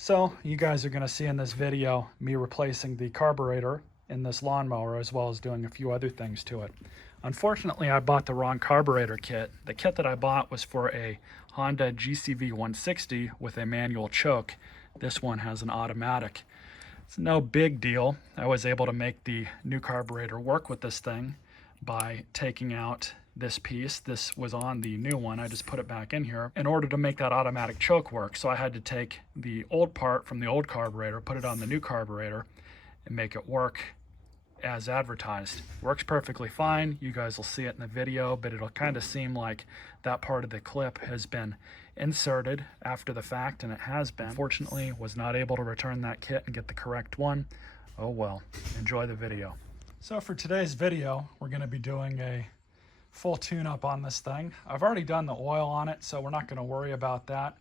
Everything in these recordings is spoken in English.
So you guys are going to see in this video me replacing the carburetor in this lawnmower, as well as doing a few other things to it. Unfortunately, I bought the wrong carburetor kit. The kit that I bought was for a Honda GCV 160 with a manual choke. This one has an automatic. It's no big deal. I was able to make the new carburetor work with this thing by taking out this piece. This was on the new one. I just put it back in here in order to make that automatic choke work. So I had to take the old part from the old carburetor, put it on the new carburetor, and make it work as advertised. Works perfectly fine. You guys will see it in the video, but it'll kind of seem like that part of the clip has been inserted after the fact, and it has been. Fortunately, was not able to return that kit and get the correct one. Oh well. Enjoy the video. So for today's video, we're going to be doing a full tune-up on this thing. I've already done the oil on it, so we're not going to worry about that.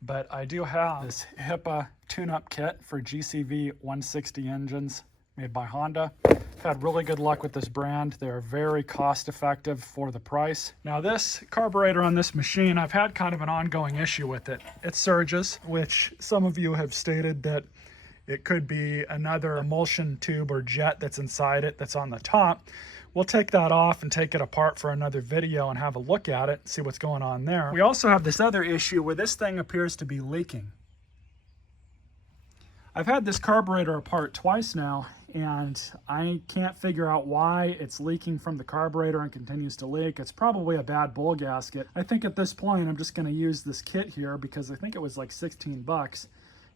But I do have this HIPA tune-up kit for GCV 160 engines made by Honda. I've had really good luck with this brand. They're very cost-effective for the price. Now this carburetor on this machine, I've had kind of an ongoing issue with it. It surges, which some of you have stated that it could be another emulsion tube or jet that's inside it that's on the top. We'll take that off and take it apart for another video and have a look at it, see what's going on there. We also have this other issue where this thing appears to be leaking. I've had this carburetor apart twice now, and I can't figure out why it's leaking from the carburetor and continues to leak. It's probably a bad bowl gasket. I think at this point I'm just going to use this kit here because I think it was like 16 bucks.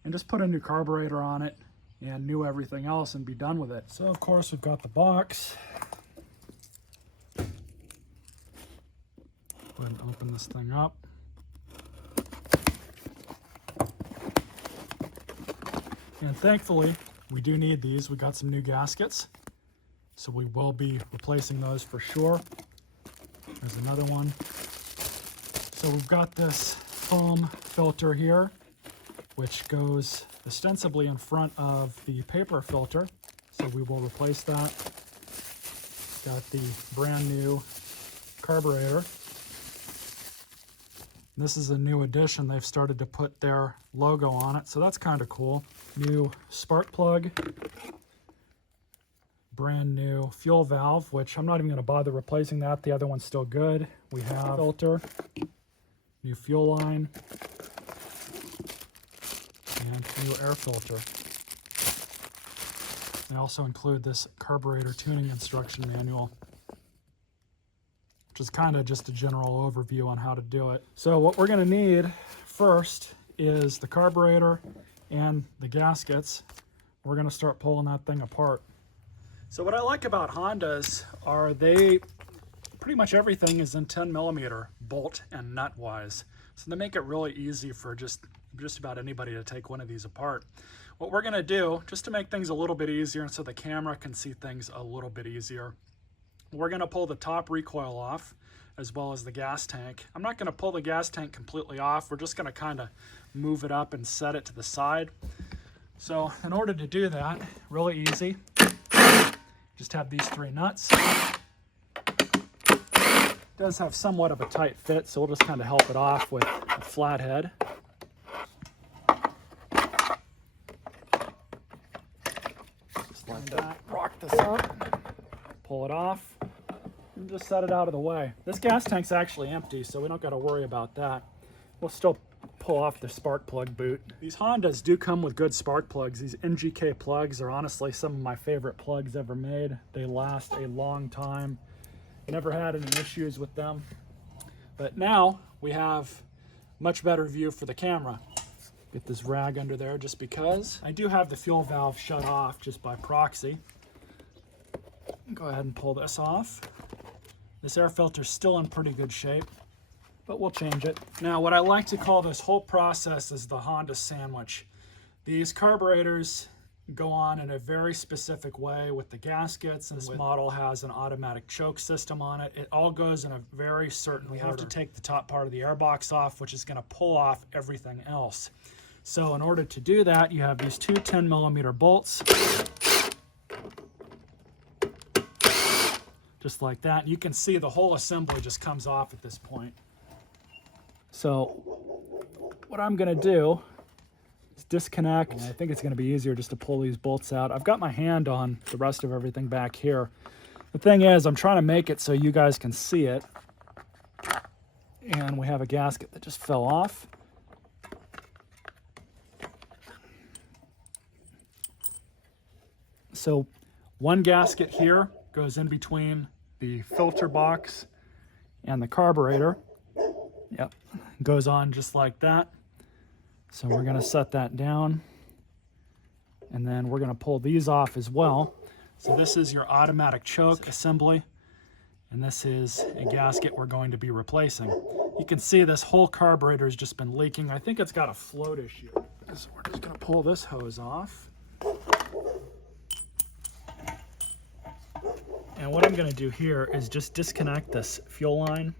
And just put a new carburetor on it and new everything else and be done with it. So of course we've got the box. Go ahead and open this thing up. And thankfully we do need these. We got some new gaskets, so we will be replacing those for sure. There's another one. So we've got this foam filter here, which goes ostensibly in front of the paper filter. So we will replace that. Got the brand new carburetor. This is a new addition. They've started to put their logo on it, so that's kind of cool. New spark plug. Brand new fuel valve, which I'm not even going to bother replacing that. The other one's still good. We have filter, new fuel line, and new air filter. They also include this carburetor tuning instruction manual, which is kind of just a general overview on how to do it. So what we're going to need first is the carburetor and the gaskets. We're going to start pulling that thing apart. So what I like about Hondas are pretty much everything is in 10mm bolt and nut wise. So they make it really easy for just about anybody to take one of these apart. What we're going to do, just to make things a little bit easier and so the camera can see things a little bit easier, we're going to pull the top recoil off as well as the gas tank. I'm not going to pull the gas tank completely off. We're just going to kind of move it up and set it to the side. So in order to do that, really easy, just have these three nuts. It does have somewhat of a tight fit, so we'll just kind of help it off with a flathead. Just like that. Rock this up, pull it off, and just set it out of the way. This gas tank's actually empty, so we don't got to worry about that. We'll still pull off the spark plug boot. These Hondas do come with good spark plugs. These NGK plugs are honestly some of my favorite plugs ever made. They last a long time. Never had any issues with them. But now we have much better view for the camera. Get this rag under there just because. I do have the fuel valve shut off just by proxy. Go ahead and pull this off. This air filter is still in pretty good shape, but we'll change it. Now what I like to call this whole process is the Honda sandwich. These carburetors go on in a very specific way with the gaskets, and this model has an automatic choke system on it. It all goes in a very certain order. We have to take the top part of the airbox off, which is going to pull off everything else. So in order to do that, you have these two 10mm bolts, just like that. You can see the whole assembly just comes off at this point. So what I'm going to do disconnect. I think it's going to be easier just to pull these bolts out. I've got my hand on the rest of everything back here. The thing is, I'm trying to make it so you guys can see it. And we have a gasket that just fell off. So one gasket here goes in between the filter box and the carburetor. Yep, goes on just like that. So we're going to set that down, and then we're going to pull these off as well. So this is your automatic choke assembly, and this is a gasket we're going to be replacing. You can see this whole carburetor has just been leaking. I think it's got a float issue. So we're just going to pull this hose off. And what I'm going to do here is just disconnect this fuel line.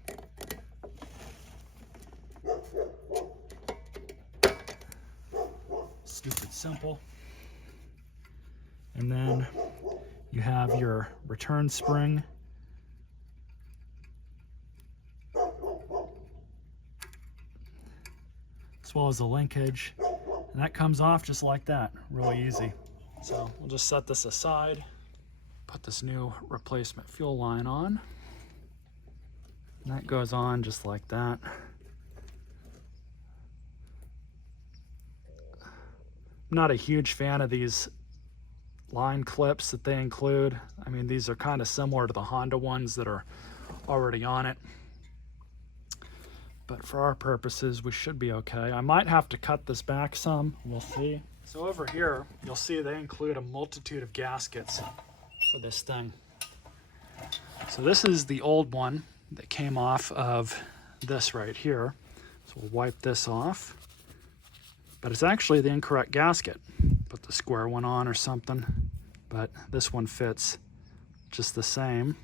Stupid simple. And then you have your return spring. As well as the linkage. And that comes off just like that, really easy. So we'll just set this aside, put this new replacement fuel line on. And that goes on just like that. I'm not a huge fan of these line clips that they include. I mean, these are kind of similar to the Honda ones that are already on it. But for our purposes, we should be okay. I might have to cut this back some, we'll see. So over here, you'll see they include a multitude of gaskets for this thing. So this is the old one that came off of this right here. So we'll wipe this off. But it's actually the incorrect gasket. Put the square one on or something. But this one fits just the same.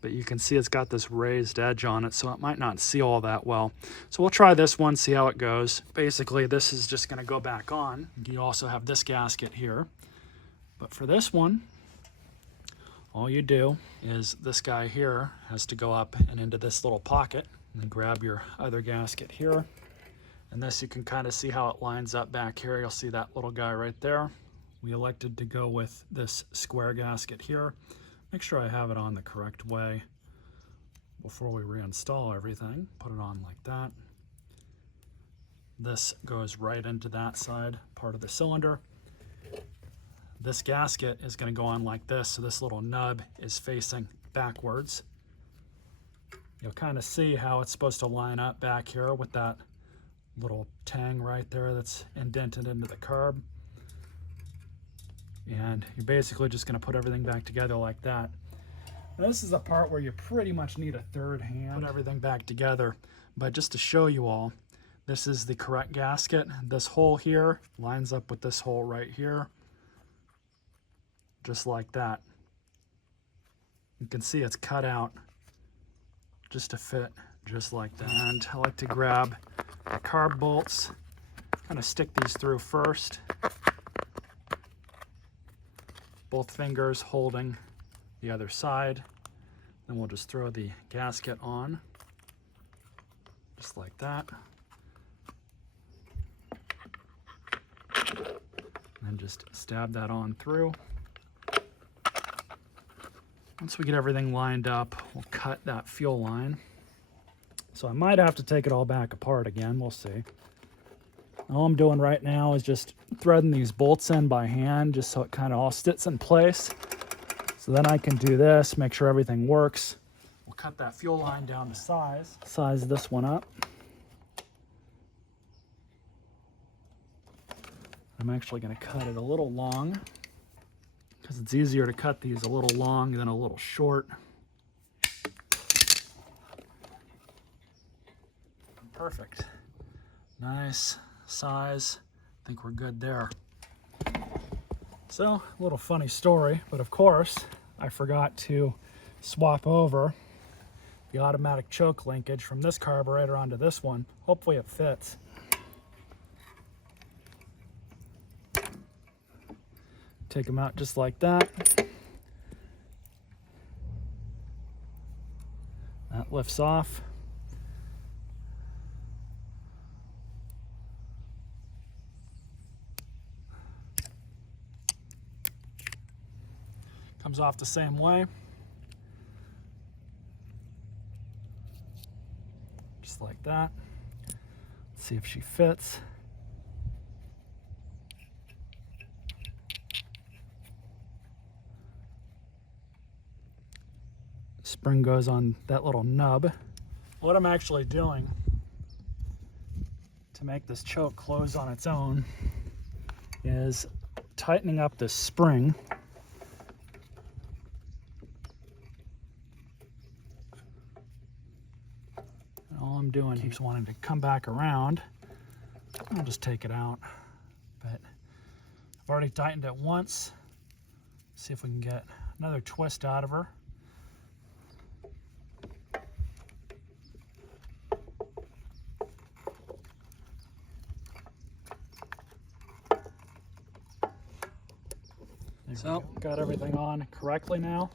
But you can see it's got this raised edge on it, so it might not seal all that well. So we'll try this one, see how it goes. Basically, this is just going to go back on. You also have this gasket here. But for this one, all you do is this guy here has to go up and into this little pocket. And then grab your other gasket here. And this, you can kind of see how it lines up back here. You'll see that little guy right there. We elected to go with this square gasket here. Make sure I have it on the correct way before we reinstall everything. Put it on like that. This goes right into that side, part of the cylinder. This gasket is going to go on like this, so this little nub is facing backwards. You'll kind of see how it's supposed to line up back here with that little tang right there that's indented into the carb. And you're basically just going to put everything back together like that. Now this is the part where you pretty much need a third hand. Put everything back together. But just to show you all, this is the correct gasket. This hole here lines up with this hole right here. Just like that. You can see it's cut out just to fit just like that. And I like to grab the carb bolts, kind of stick these through first. Both fingers holding the other side. Then we'll just throw the gasket on, just like that. And just stab that on through. Once we get everything lined up, we'll cut that fuel line. So I might have to take it all back apart again, we'll see. All I'm doing right now is just threading these bolts in by hand, just so it kind of all sits in place. So then I can do this, make sure everything works. We'll cut that fuel line down to size this one up. I'm actually going to cut it a little long, because it's easier to cut these a little long than a little short. Perfect. Nice size. I think we're good there. So, a little funny story, but of course, I forgot to swap over the automatic choke linkage from this carburetor onto this one. Hopefully it fits. Take them out just like that. That lifts off. Comes off the same way. Just like that. Let's see if she fits. Spring goes on that little nub. What I'm actually doing to make this choke close on its own is tightening up this spring. And all I'm doing keeps wanting to come back around. I'll just take it out. But I've already tightened it once. See if we can get another twist out of her. So, got everything on correctly now.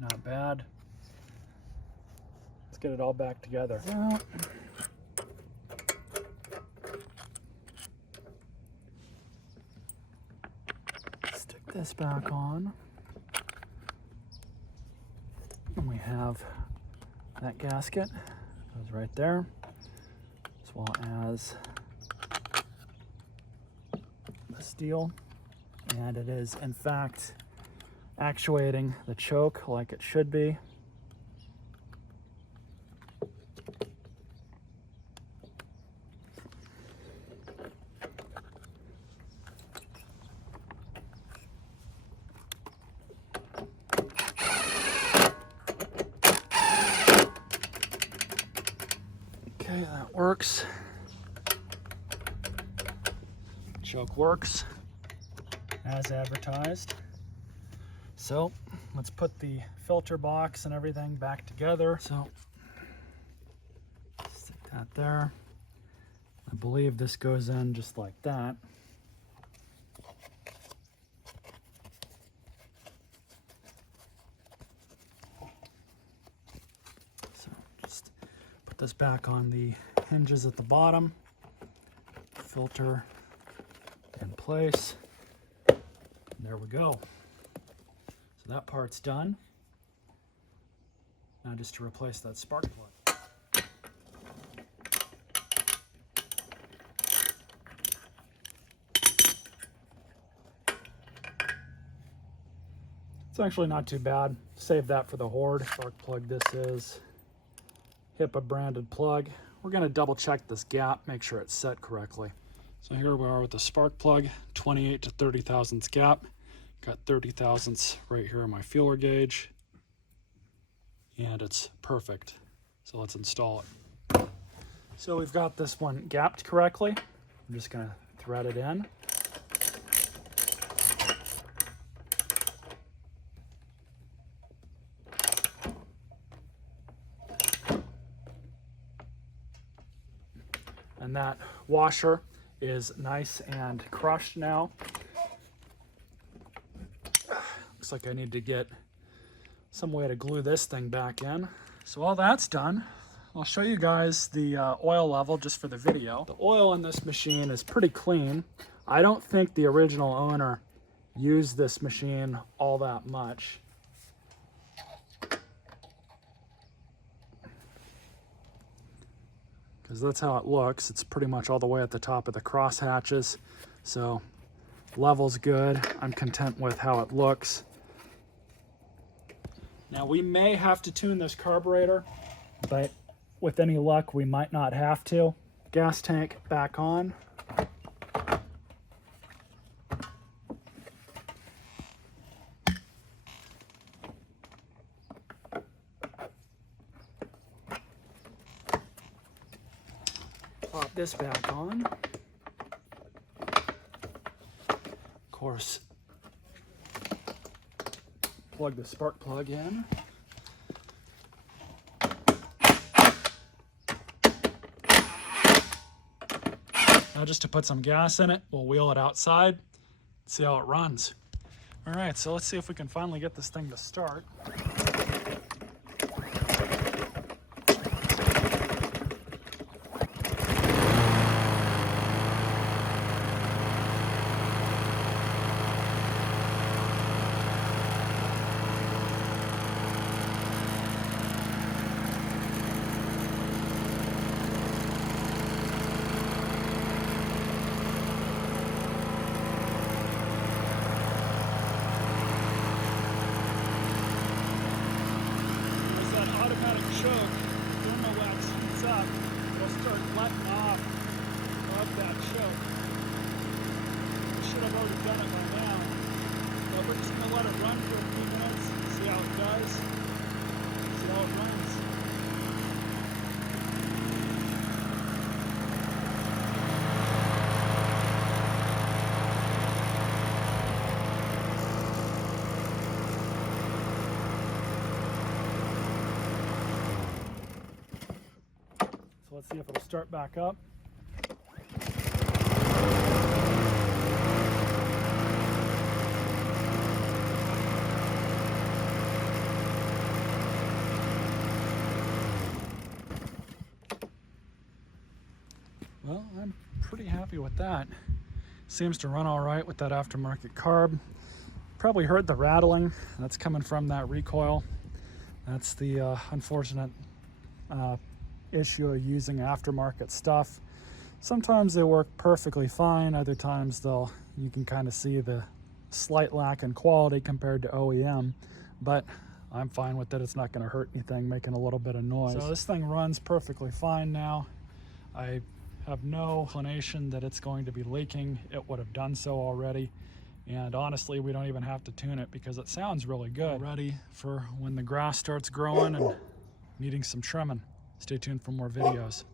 Not bad. Let's get it all back together. So, stick this back on. And we have that gasket. Goes right there. As well as the steel, and it is in fact actuating the choke like it should be. Okay, that works. Choke works as advertised. So let's put the filter box and everything back together. So stick that there. I believe this goes in just like that. So just put this back on the hinges at the bottom. Filter in place. And there we go. So that part's done. Now just to replace that spark plug. It's actually not too bad. Save that for the Horde. Spark plug this is. HIPA branded plug. We're going to double check this gap, make sure it's set correctly. So here we are with the spark plug, 28 to 30 thousandths gap. Got 30 thousandths right here on my feeler gauge. And it's perfect. So let's install it. So we've got this one gapped correctly. I'm just going to thread it in. And that washer is nice and crushed now. Looks like I need to get some way to glue this thing back in. So all that's done, I'll show you guys the oil level just for the video. The oil in this machine is pretty clean. I don't think the original owner used this machine all that much. Because that's how it looks. It's pretty much all the way at the top of the cross hatches. So level's good. I'm content with how it looks. Now we may have to tune this carburetor, but with any luck we might not have to. Gas tank back on. Pop this back on. Of course, plug the spark plug in. Now just to put some gas in it, we'll wheel it outside, see how it runs. All right, so let's see if we can finally get this thing to start. choke, thermal wax heats up, it'll start letting off of that choke. I should have already done it by now, but we're just going to let it run for a few minutes, see how it does, see how it runs. So let's see if it'll start back up. Well, I'm pretty happy with that. Seems to run all right with that aftermarket carb. Probably heard the rattling. That's coming from that recoil. That's the unfortunate issue of using aftermarket stuff. Sometimes they work perfectly fine. Other times you can kind of see the slight lack in quality compared to OEM, but I'm fine with it. It's not going to hurt anything, making a little bit of noise. So this thing runs perfectly fine now. I have no inclination that it's going to be leaking. It would have done so already. And honestly, we don't even have to tune it because it sounds really good. Ready for when the grass starts growing and needing some trimming. Stay tuned for more videos.